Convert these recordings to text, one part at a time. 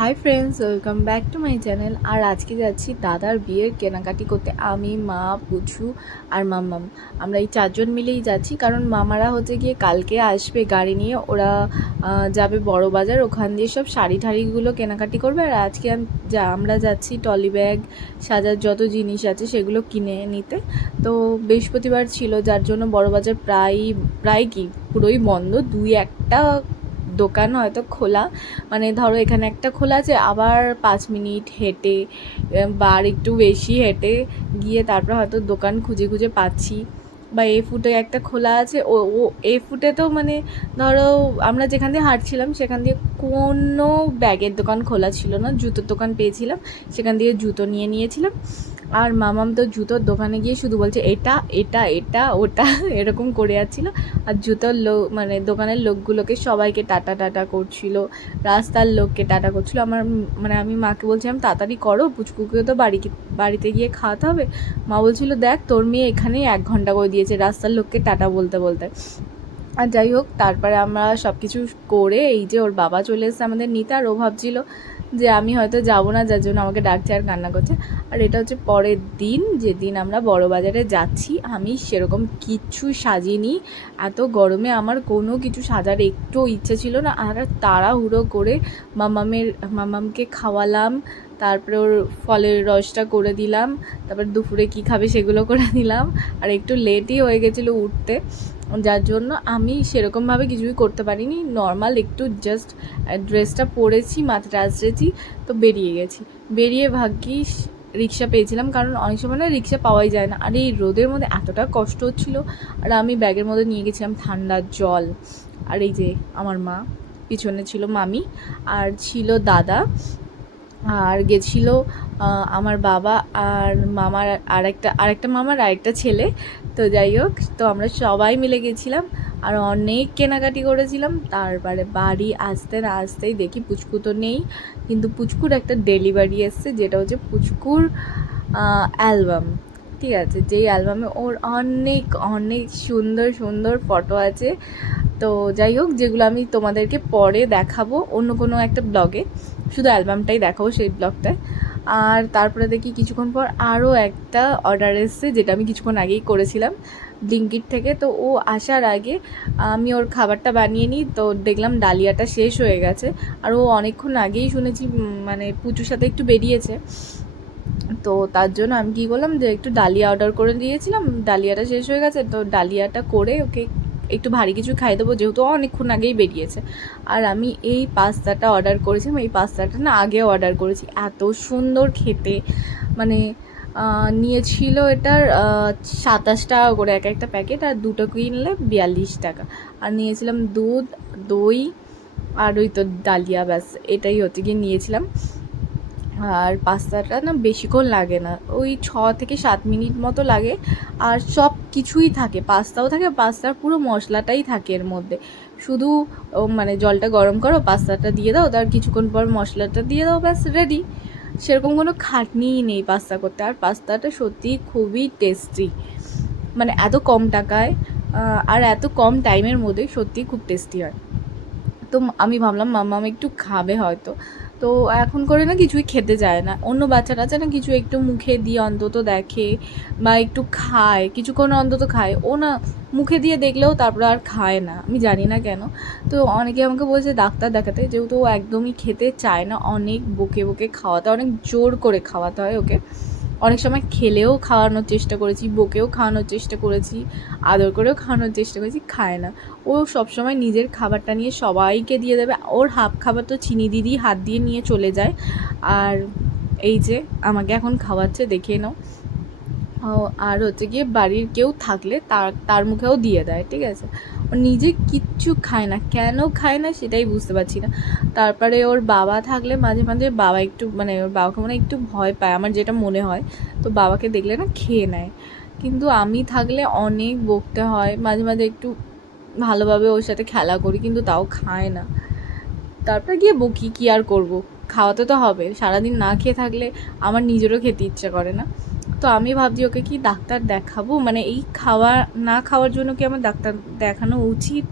High friends, welcome back to my channel. আর আজকে যাচ্ছি দাদার বিয়ের কেনাকাটি করতে। আমি, মা, পুচু আর মাম্মাম, আমরা এই চারজন মিলেই যাচ্ছি। কারণ মামারা হচ্ছে গিয়ে কালকে আসবে গাড়ি নিয়ে। ওরা যাবে বড় বাজার, ওখান দিয়ে সব শাড়ি ঠাড়িগুলো কেনাকাটি করবে। আর আজকে আমরা যাচ্ছি টলি ব্যাগ, সাজার যত জিনিস আছে সেগুলো কিনে নিতে। তো বৃহস্পতিবার ছিল, যার জন্য বড় বাজার প্রায় কি পুরোই বন্ধ। দুই একটা দোকান হয়তো খোলা, মানে ধরো এখানে একটা খোলা আছে, আবার 5 মিনিট হেঁটে বা আর একটু বেশি হেঁটে গিয়ে তারপর হয়তো দোকান খুঁজে খুঁজে পাচ্ছি। বা এ ফুটে একটা খোলা আছে, ও ও এ ফুটে তো মানে ধরো আমরা যেখান দিয়ে হাঁটছিলাম সেখান দিয়ে কোনো ব্যাগের দোকান খোলা ছিল না, জুতোর দোকান পেয়েছিলাম, সেখান দিয়ে জুতো নিয়েছিলাম। আর মামাম তো জুতোর দোকানে গিয়ে শুধু বলছে এটা এটা এটা ওটা এরকম করে যাচ্ছিলো। আর জুতোর লোক মানে দোকানের লোকগুলোকে সবাইকে টাটা টাটা করছিল, রাস্তার লোককে টাটা করছিল। মানে আমি মাকে বলছিলাম তাড়াতাড়ি করো, পুচকুকে তো বাড়িতে গিয়ে খাওয়াতে হবে। মা বলছিল দেখ তোর মেয়ে এখানেই 1 ঘন্টা করে দিয়েছে রাস্তার লোককে টাটা বলতে বলতে। আর যাই হোক, তারপরে আমরা সব কিছু করে এই যে ওর বাবা চলে এসেছে আমাদের নিতে। আর ও ভাবছিল যে আমি হয়তো যাবো না, যার জন্য আমাকে ডাকছে আর কান্না করছে। আর এটা হচ্ছে পরের দিন, যেদিন আমরা বড় বাজারে যাচ্ছি। আমি সেরকম কিচ্ছু সাজিনি, এত গরমে আমার কোনো কিছু সাজার একটু ইচ্ছে ছিল না। আর তাড়াহুড়ো করে মামামকে খাওয়ালাম, তারপরে ওর ফলের রসটা করে দিলাম, তারপর দুপুরে কী খাবে সেগুলো করে দিলাম। আর একটু লেটই হয়ে গেছিলো উঠতে, যার জন্য আমি সেরকমভাবে কিছুই করতে পারিনি। নর্মাল একটু জাস্ট ড্রেসটা পরেছি, মাথাটা আঁচড়েছি, তো বেরিয়ে গেছি। বেরিয়ে ভাগ্যিস রিক্সা পেয়েছিলাম, কারণ অনেক সময় না রিক্সা পাওয়াই যায় না। আর এই রোদের মধ্যে এতটা কষ্ট হচ্ছিলো। আর আমি ব্যাগের মধ্যে নিয়ে গেছিলাম ঠান্ডা জল। আর এই যে আমার মা, পিছনে ছিল মামি, আর ছিল দাদা, আর গেছিলো আমার বাবা আর মামার আরেকটা মামার আরেকটা ছেলে। তো যাই হোক, তো আমরা সবাই মিলে গেছিলাম আর অনেক কেনাকাটি করেছিলাম। তারপরে বাড়ি আসতে না আসতেই দেখি পুচকু তো নেই, কিন্তু পুচকুর একটা ডেলিভারি এসছে, যেটা হচ্ছে পুচকুর অ্যালবাম। ঠিক আছে, যেই অ্যালবামে ওর অনেক অনেক সুন্দর সুন্দর ফটো আছে। তো যাই হোক, যেগুলো আমি তোমাদেরকে পরে দেখাবো অন্য কোনো একটা ব্লগে, শুধু অ্যালবামটাই দেখাবো সেই ব্লগটায়। আর তারপরে দেখি কিছুক্ষণ পর আরও একটা অর্ডার এসছে, যেটা আমি কিছুক্ষণ আগেই করেছিলাম ব্লিঙ্কিট থেকে। তো ও আসার আগে আমি ওর খাবারটা বানিয়ে নিই, তো দেখলাম ডালিয়াটা শেষ হয়ে গেছে। আর ও অনেকক্ষণ আগেই শুনেছি মানে পুচুর সাথে একটু বেরিয়েছে। তো তার জন্য আমি কী করলাম, যে একটু ডালিয়া অর্ডার করে দিয়েছিলাম, ডালিয়াটা শেষ হয়ে গেছে, তো ডালিয়াটা করে ওকে একটু ভারী কিছু খাই দেবো, যেহেতু অনেকক্ষণ আগেই বেরিয়েছে। আর আমি এই পাস্তাটা অর্ডার করেছিলাম, এই পাস্তাটা না আগেও অর্ডার করেছি, এত সুন্দর খেতে। মানে নিয়েছিল এটার 27 টাকা করে এক একটা প্যাকেট, আর দুটো কিনলে 42 টাকা। আর নিয়েছিলাম দুধ, দই, আর ওই তো ডালিয়া, ব্যাস এটাই হচ্ছে গিয়ে নিয়েছিলাম। আর পাস্তাটা না বেশিক্ষণ লাগে না, ওই 6 থেকে 7 মিনিট মতো লাগে। আর সব কিছুই থাকে, পাস্তাও থাকে, পাস্তার পুরো মশলাটাই থাকে এর মধ্যে। শুধু মানে জলটা গরম করো, পাস্তাটা দিয়ে দাও, তার কিছুক্ষণ পর মশলাটা দিয়ে দাও, ব্যাস রেডি। সেরকম কোনো খাটনিই নেই পাস্তা করতে। আর পাস্তাটা সত্যিই খুবই টেস্টি, মানে এত কম টাকায় আর এত কম টাইমের মধ্যে সত্যিই খুব টেস্টি হয়। তো আমি ভাবলাম মাম্মাম একটু খাবে হয়তো, তো এখন করে না কিছুই খেতে যায় না। অন্য বাচ্চারা আছে না, কিছু একটু মুখে দিয়ে অন্তত দেখে বা একটু খায়, কিছুক্ষণ অন্তত খায়। ও না মুখে দিয়ে দেখলেও তারপর আর খায় না, আমি জানি না কেন। তো অনেকে আমাকে বলছে ডাক্তার দেখাতে, যেহেতু ও একদমই খেতে চায় না, অনেক বকে বকে খাওয়াতে, অনেক জোর করে খাওয়াতে হয় ওকে। অনেক সময় খেলেও খাওয়ানোর চেষ্টা করেছি, বকেও খাওয়ানোর চেষ্টা করেছি, আদর করেও খাওয়ানোর চেষ্টা করেছি, খায় না। ও সবসময় নিজের খাবারটা নিয়ে সবাইকে দিয়ে দেবে। ওর হাফ খাবার তো চিনি দিদি হাত দিয়ে নিয়ে চলে যায়। আর এই যে আমাকে এখন খাওয়াচ্ছে, দেখে নাও। আর হচ্ছে গিয়ে বাড়ির কেউ থাকলে তার মুখেও দিয়ে দেয়, ঠিক আছে। ও নিজে কিচ্ছু খায় না, কেন খায় না সেটাই বুঝতে পারছি না। তারপরে ওর বাবা থাকলে মাঝে মাঝে বাবা একটু মানে ওর বাবাকে মানে একটু ভয় পায়, আমার যেটা মনে হয়। তো বাবাকে দেখলে না খেয়ে নেয়, কিন্তু আমি থাকলে অনেক বকতে হয়, মাঝে মাঝে একটু ভালোভাবে ওর সাথে খেলা করি, কিন্তু তাও খায় না। তারপরে গিয়ে বকি, কী আর করবো, খাওয়াতে তো হবে। সারাদিন না খেয়ে থাকলে আমার নিজেরও খেতে ইচ্ছে করে না। তো আমি ভাবছি ওকে কি ডাক্তার দেখাবো, মানে এই না খাওয়ার জন্য কি আমার ডাক্তার দেখানো উচিত,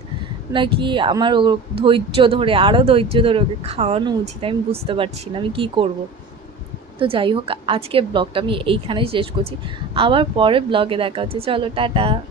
নাকি আমার ও ধৈর্য ধরে আরও ধৈর্য ধরে ওকে খাওয়ানো উচিত, আমি বুঝতে পারছি না আমি কী করব। তো যাই হোক, আজকের ব্লগটা আমি এইখানেই শেষ করছি, আবার পরে ব্লগে দেখা হচ্ছে, চলো টাটা।